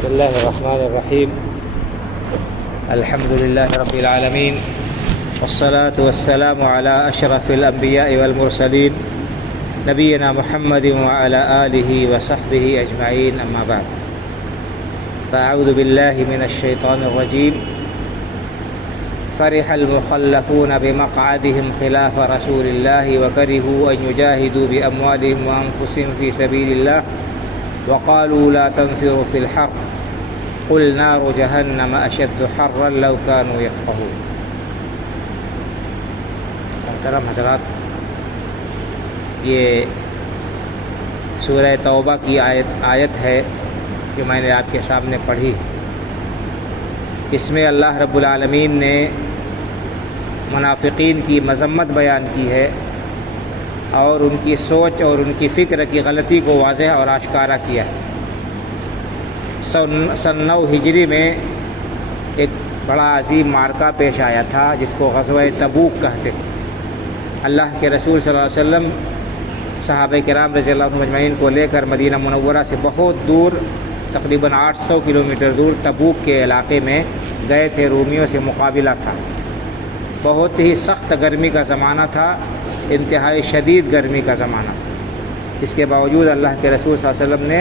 بسم الله الرحمن الرحيم. الحمد لله رب العالمين، والصلاة والسلام على أشرف الأنبياء والمرسلين نبينا محمد وعلى آله وصحبه أجمعين، أما بعد، فأعوذ بالله من الشيطان الرجيم. فرح المخلفون بمقعدهم خلاف رسول الله وكرهوا أن يجاهدوا بأموالهم وأنفسهم في سبيل الله وقالوا لا تنفروا في الحر قل نار جهنم أشد حرا لو كانوا يفقهون. محترم حضرات، یہ سورہ توبہ کی آیت ہے جو میں نے آپ کے سامنے پڑھی. اس میں اللہ رب العالمین نے منافقین کی مذمت بیان کی ہے اور ان کی سوچ اور ان کی فکر کی غلطی کو واضح اور آشکارا کیا ہے. سن 9 ہجری میں ایک بڑا عظیم معرکہ پیش آیا تھا جس کو غزوہ تبوک کہتے ہیں. اللہ کے رسول صلی اللہ علیہ وسلم صحابہ کرام رضی اللہ عنہم اجمعین کو لے کر مدینہ منورہ سے بہت دور، تقریباً 800 کلومیٹر دور تبوک کے علاقے میں گئے تھے. رومیوں سے مقابلہ تھا. بہت ہی سخت گرمی کا زمانہ تھا، انتہائی شدید گرمی کا زمانہ تھا. اس کے باوجود اللہ کے رسول صلی اللہ علیہ وسلم نے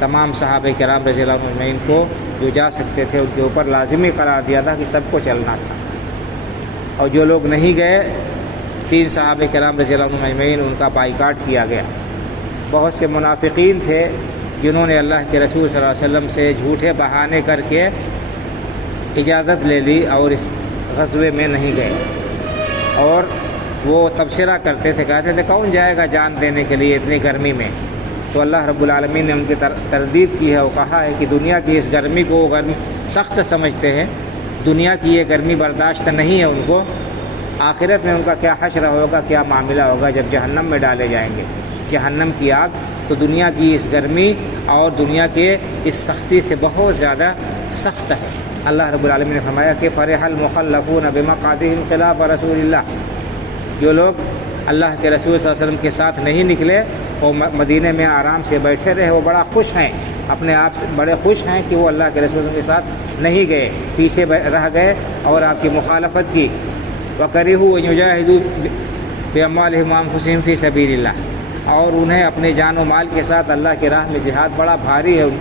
تمام صحابہ کرام رضی اللہ عنہم اجمعین کو جو جا سکتے تھے ان کے اوپر لازمی قرار دیا تھا کہ سب کو چلنا تھا. اور جو لوگ نہیں گئے، 3 صحابہ کرام رضی اللہ عنہم اجمعین، ان کا بائیکاٹ کیا گیا. بہت سے منافقین تھے جنہوں نے اللہ کے رسول صلی اللہ علیہ وسلم سے جھوٹے بہانے کر کے اجازت لے لی اور اس غزوے میں نہیں گئے. اور وہ تبصرہ کرتے تھے، کہتے تھے کون جائے گا جان دینے کے لیے اتنی گرمی میں. تو اللہ رب العالمین نے ان کی تردید کی ہے. وہ کہا ہے کہ دنیا کی اس گرمی کو وہ گرمی سخت سمجھتے ہیں، دنیا کی یہ گرمی برداشت نہیں ہے ان کو. آخرت میں ان کا کیا حشر ہوگا، کیا معاملہ ہوگا جب جہنم میں ڈالے جائیں گے، جہنم کی آگ. تو دنیا کی اس گرمی اور دنیا کے اس سختی سے بہت زیادہ سخت ہے. اللہ رب العالمین نے فرمایا کہ فرح المخلفون بمقعدهم خلاف رسول اللہ. جو لوگ اللہ کے رسول صلی اللہ علیہ وسلم کے ساتھ نہیں نکلے اور مدینے میں آرام سے بیٹھے رہے، وہ بڑا خوش ہیں، اپنے آپ سے بڑے خوش ہیں کہ وہ اللہ کے رسول صلی اللہ علیہ وسلم کے ساتھ نہیں گئے، پیچھے رہ گئے اور آپ کی مخالفت کی. وَكَرِهُوا أَن يُجَاهِدُوا بِأَمْوَالِهِمْ وَأَنفُسِهِمْ فِي سَبِيلِ اللَّهِ. اور انہیں اپنے جان و مال کے ساتھ اللہ کی راہ میں جہاد بڑا بھاری ہے ان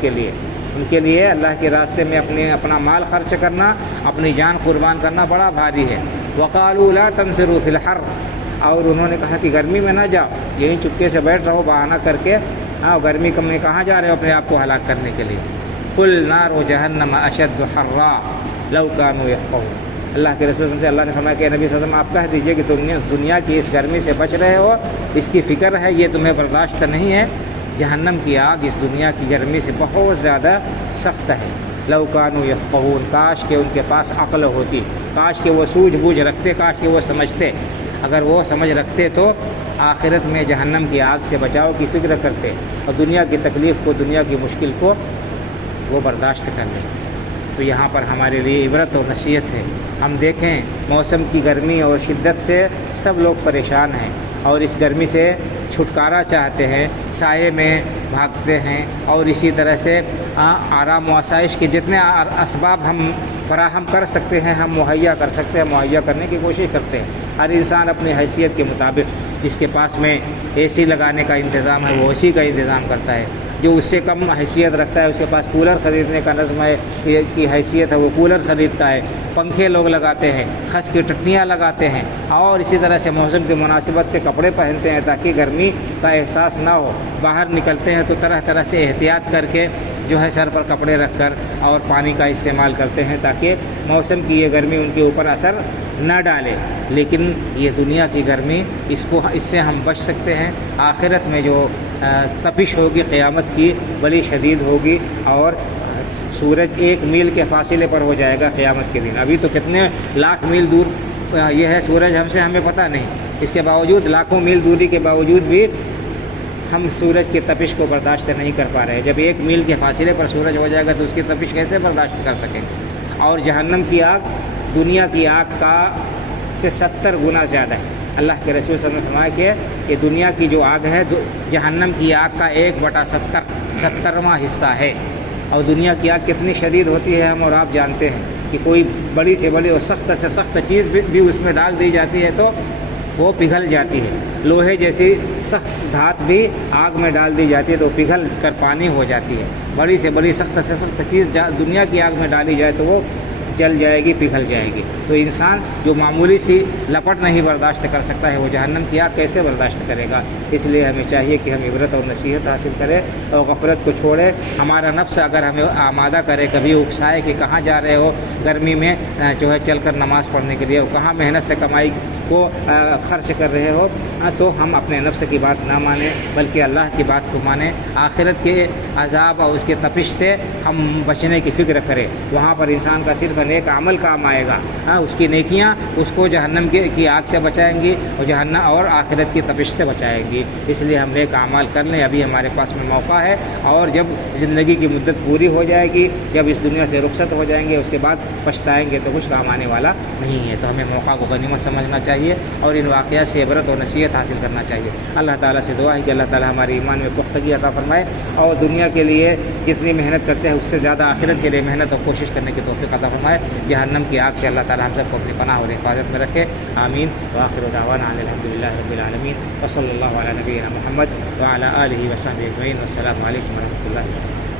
کے لیے اللہ کے راستے میں اپنا مال خرچ کرنا، اپنی جان قربان کرنا بڑا بھاری ہے. وَقَالُوا لَا تَنْفِرُوا فِي الْحَرِّ. اور انہوں نے کہا کہ گرمی میں نہ جاؤ، یہیں چپکے سے بیٹھ رہو بہانہ کر کے. گرمی میں کہاں جا رہے ہو اپنے آپ کو ہلاک کرنے کے لیے. قُلْ نَارُ جَهَنَّمَ أَشَدُّ حَرًّا لَوْ كَانُوا يَفْقَهُونَ. اللہ کے رسول سے اللہ نے فرمایا کہ نبی صلی اللہ علیہ وسلم آپ کہہ دیجئے کہ تم دنیا کی اس گرمی سے بچ رہے ہو، اس کی فکر ہے، یہ تمہیں برداشت نہیں ہے. جہنم کی آگ اس دنیا کی گرمی سے بہت زیادہ سخت ہے. لو کانوا یفقہون. کاش کہ ان کے پاس عقل ہوتی، کاش کہ وہ سوجھ بوجھ رکھتے، کاش کہ وہ سمجھتے. اگر وہ سمجھ رکھتے تو آخرت میں جہنم کی آگ سے بچاؤ کی فکر کرتے اور دنیا کی تکلیف کو، دنیا کی مشکل کو وہ برداشت کر لیتے. تو یہاں پر ہمارے لیے عبرت اور نصیحت ہے. ہم دیکھیں موسم کی گرمی اور شدت سے سب لوگ پریشان ہیں اور اس گرمی سے چھٹکارا چاہتے ہیں، سائے میں بھاگتے ہیں اور اسی طرح سے آرام و آسائش کے جتنے اسباب ہم فراہم کر سکتے ہیں، ہم مہیا کر سکتے ہیں، مہیا کرنے کی کوشش کرتے ہیں. ہر انسان اپنی حیثیت کے مطابق، جس کے پاس میں اے سی لگانے کا انتظام ہے وہ اے سی کا انتظام کرتا ہے. جو اس سے کم حیثیت رکھتا ہے، اس کے پاس کولر خریدنے کا نظم ہے کی حیثیت ہے، وہ کولر خریدتا ہے. پنکھے لوگ لگاتے ہیں، خس کی ٹٹیاں لگاتے ہیں اور اسی طرح سے موسم کی مناسبت سے کپڑے پہنتے ہیں تاکہ گرمی کا احساس نہ ہو. باہر نکلتے ہیں تو طرح طرح سے احتیاط کر کے جو ہے سر پر کپڑے رکھ کر اور پانی کا استعمال کرتے ہیں تاکہ موسم کی یہ گرمی ان کے اوپر اثر نہ ڈالے. لیکن یہ دنیا کی گرمی، اس سے ہم بچ سکتے ہیں. آخرت میں جو تپش ہوگی قیامت کی بڑی شدید ہوگی اور سورج 1 میل کے فاصلے پر ہو جائے گا قیامت کے دن. ابھی تو کتنے لاکھ میل دور یہ ہے سورج ہم سے، ہمیں پتہ نہیں. اس کے باوجود لاکھوں میل دوری کے باوجود بھی ہم سورج کی تپش کو برداشت نہیں کر پا رہے. جب 1 میل کے فاصلے پر سورج ہو جائے گا تو اس کی تپش کیسے برداشت کر سکیں گے. اور جہنم کی آگ دنیا کی آگ کا سے 70 گنا زیادہ ہے. اللہ کے رسول صلی اللہ علیہ وسلم نے فرمایا کہ یہ دنیا کی جو آگ ہے جہنم کی آگ کا 1/70 70واں حصہ ہے. اور دنیا کی آگ کتنی شدید ہوتی ہے ہم اور آپ جانتے ہیں کہ کوئی بڑی سے بڑی اور سخت سے سخت چیز بھی اس میں ڈال دی جاتی ہے تو وہ پگھل جاتی ہے. لوہے جیسی سخت دھات بھی آگ میں ڈال دی جاتی ہے تو پگھل کر پانی ہو جاتی ہے. بڑی سے بڑی سخت سے سخت چیز دنیا کی آگ میں ڈالی جائے تو وہ جل جائے گی، پگھل جائے گی. تو انسان جو معمولی سی لپٹ نہیں برداشت کر سکتا ہے وہ جہنم کی آگ کیسے برداشت کرے گا؟ اس لیے ہمیں چاہیے کہ ہم عبرت اور نصیحت حاصل کریں اور غفلت کو چھوڑیں. ہمارا نفس اگر ہمیں آمادہ کرے، کبھی اکسائے کہ کہاں جا رہے ہو گرمی میں جو ہے چل کر نماز پڑھنے کے لیے، اور کہاں محنت سے کمائی کو خرچ کر رہے ہو، تو ہم اپنے نفس کی بات نہ مانیں بلکہ اللہ کی بات کو مانیں. آخرت کے عذاب اور اس کے تپش سے ہم بچنے کی فکر کریں. وہاں پر انسان کا صرف نیک عمل کام آئے گا. اس کی نیکیاں اس کو جہنم کی آگ سے بچائیں گی اور جہنم اور آخرت کی تپش سے بچائیں گی. اس لیے ہم نیک اعمال کر لیں، ابھی ہمارے پاس میں موقع ہے. اور جب زندگی کی مدت پوری ہو جائے گی، جب اس دنیا سے رخصت ہو جائیں گے، اس کے بعد پچھتائیں گے تو کچھ کام آنے والا نہیں ہے. تو ہمیں موقع کو غنیمت سمجھنا چاہیے اور ان واقعات سے عبرت اور نصیحت حاصل کرنا چاہیے. اللہ تعالیٰ سے دعا ہے کہ اللہ تعالیٰ ہمارے ایمان میں پختگی عطا فرمائے اور دنیا کے لیے جتنی محنت کرتے ہیں اس سے زیادہ آخرت کے لیے محنت اور کوشش کرنے کی توفیق عطا فرمائے. جہنم کی آگ سے اللہ تعالیٰ ہم سب کو اپنی پناہ اور حفاظت میں رکھے. آمین. وآخر دعوانا ان الحمد للہ رب العالمین وصلی اللہ علی نبینا محمد وعلی آلہ وصحبہ اجمعین. والسلام علیکم ورحمۃ اللہ.